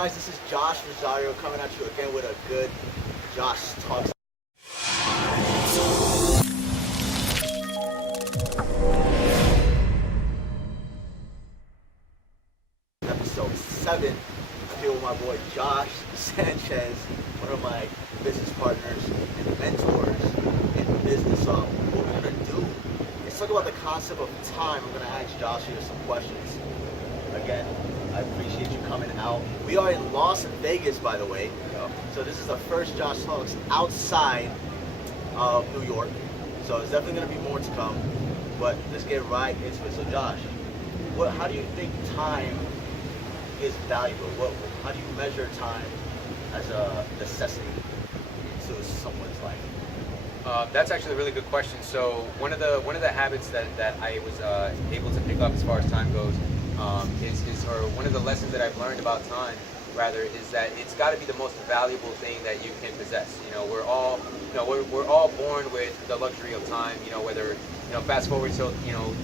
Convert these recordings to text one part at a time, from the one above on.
Guys, this is Josh Rosario coming at you again with a good Josh Talks. Episode 7. I'm here with my boy Josh Sanchez, one of my business partners and mentors in business. So what we're going to do is talk about the concept of time. I'm going to ask Josh here some questions. Again, I appreciate you coming out. We are in Las Vegas, by the way. So this is the first Josh Talks outside of New York. So it's definitely going to be more to come. But let's get right into it. So Josh, how do you think time is valuable? How do you measure time as a necessity to someone's life? That's actually a really good question. So one of the habits that I was able to pick up as far as time goes or one of the lessons that I've learned about time rather is that it's got to be the most valuable thing that you can possess. We're all born with the luxury of time. Whether fast forward till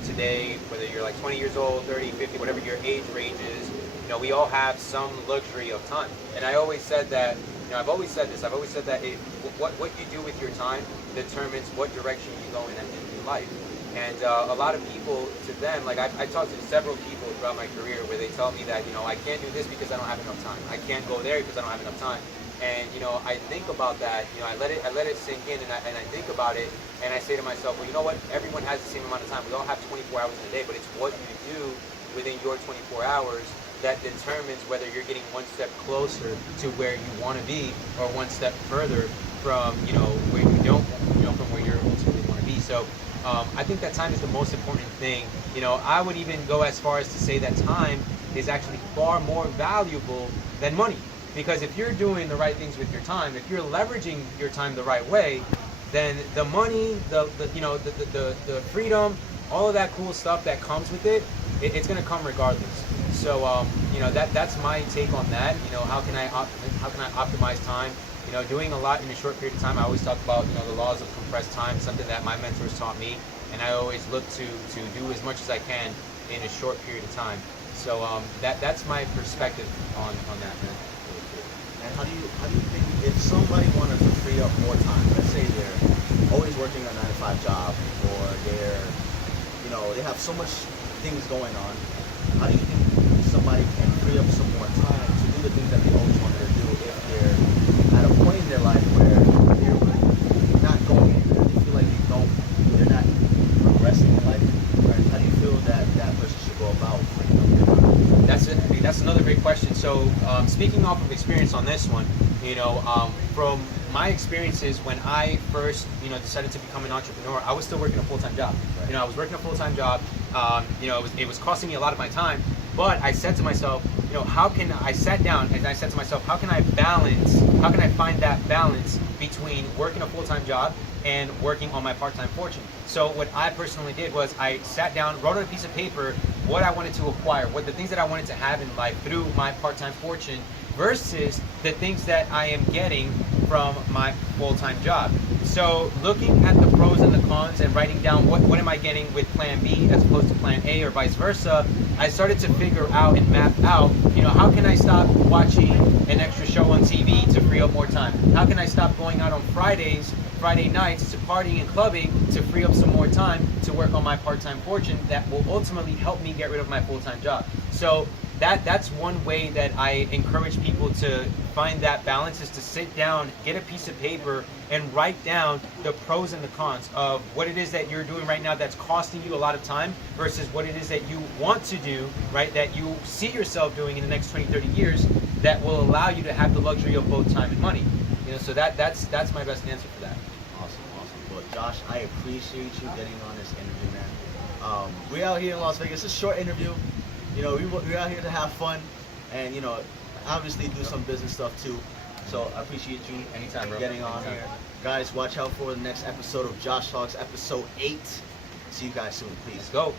today, whether you're like 20 years old, 30, 50, whatever your age range is, we all have some luxury of time. And I always said that. I've always said this. I've always said that what you do with your time determines what direction you go in life. And a lot of people, to them, like I talked to several people throughout my career where they tell me that, I can't do this because I don't have enough time. I can't go there because I don't have enough time. And, I think about that, I let it sink in and I think about it and I say to myself, well, you know what? Everyone has the same amount of time. We all have 24 hours in a day, but it's what you do within your 24 hours that determines whether you're getting one step closer to where you want to be or one step further from, where you don't, from where you're ultimately want to be. So, I think that time is the most important thing. I would even go as far as to say that time is actually far more valuable than money. Because if you're doing the right things with your time, if you're leveraging your time the right way, then the money, the freedom, all of that cool stuff that comes with it, it's going to come regardless. So that's my take on that. How can I optimize time? Doing a lot in a short period of time. I always talk about the laws of compressed time, something that my mentors taught me, and I always look to do as much as I can in a short period of time. So that's my perspective on that, man. And how do you think if somebody wanted to free up more time? Let's say they're always working a 9-to-5 job, or they have so much things going on. How do you think somebody can free up some more time to do the things that they always wanted to do if they're at a point in their life where they're not going anywhere? They feel like they're not progressing in life. Right? How do you feel that person should go about freeing up their time? That's another great question. So speaking off of experience on this one, from my experiences when I first decided to become an entrepreneur, I was still working a full-time job. Right. I was working a full-time job. It was costing me a lot of my time. But I said to myself, I sat down and I said to myself, how can I find that balance between working a full-time job and working on my part-time fortune? So what I personally did was I sat down, wrote on a piece of paper what I wanted to acquire, what the things that I wanted to have in life through my part-time fortune versus the things that I am getting from my full-time job. So looking at the pros and the cons and writing down what am I getting with plan B as opposed to plan A or vice versa, I started to figure out and map out, how can I stop watching an extra show on TV to free up more time? How can I stop going out on Friday nights to partying and clubbing to free up some more time to work on my part-time fortune that will ultimately help me get rid of my full-time job? So that's one way that I encourage people to find that balance, is to sit down, get a piece of paper, and write down the pros and the cons of what it is that you're doing right now that's costing you a lot of time versus what it is that you want to do, right, that you see yourself doing in the next 20, 30 years that will allow you to have the luxury of both time and money. So that's my best answer for that. Awesome. Well, Josh, I appreciate you getting on this interview, man. We're out here in Las Vegas. It's a short interview. We're out here to have fun and, obviously do some business stuff too. So I appreciate you Anytime, bro. getting on here. Guys, watch out for the next episode of Josh Talks, episode 8. See you guys soon, please. Let's go.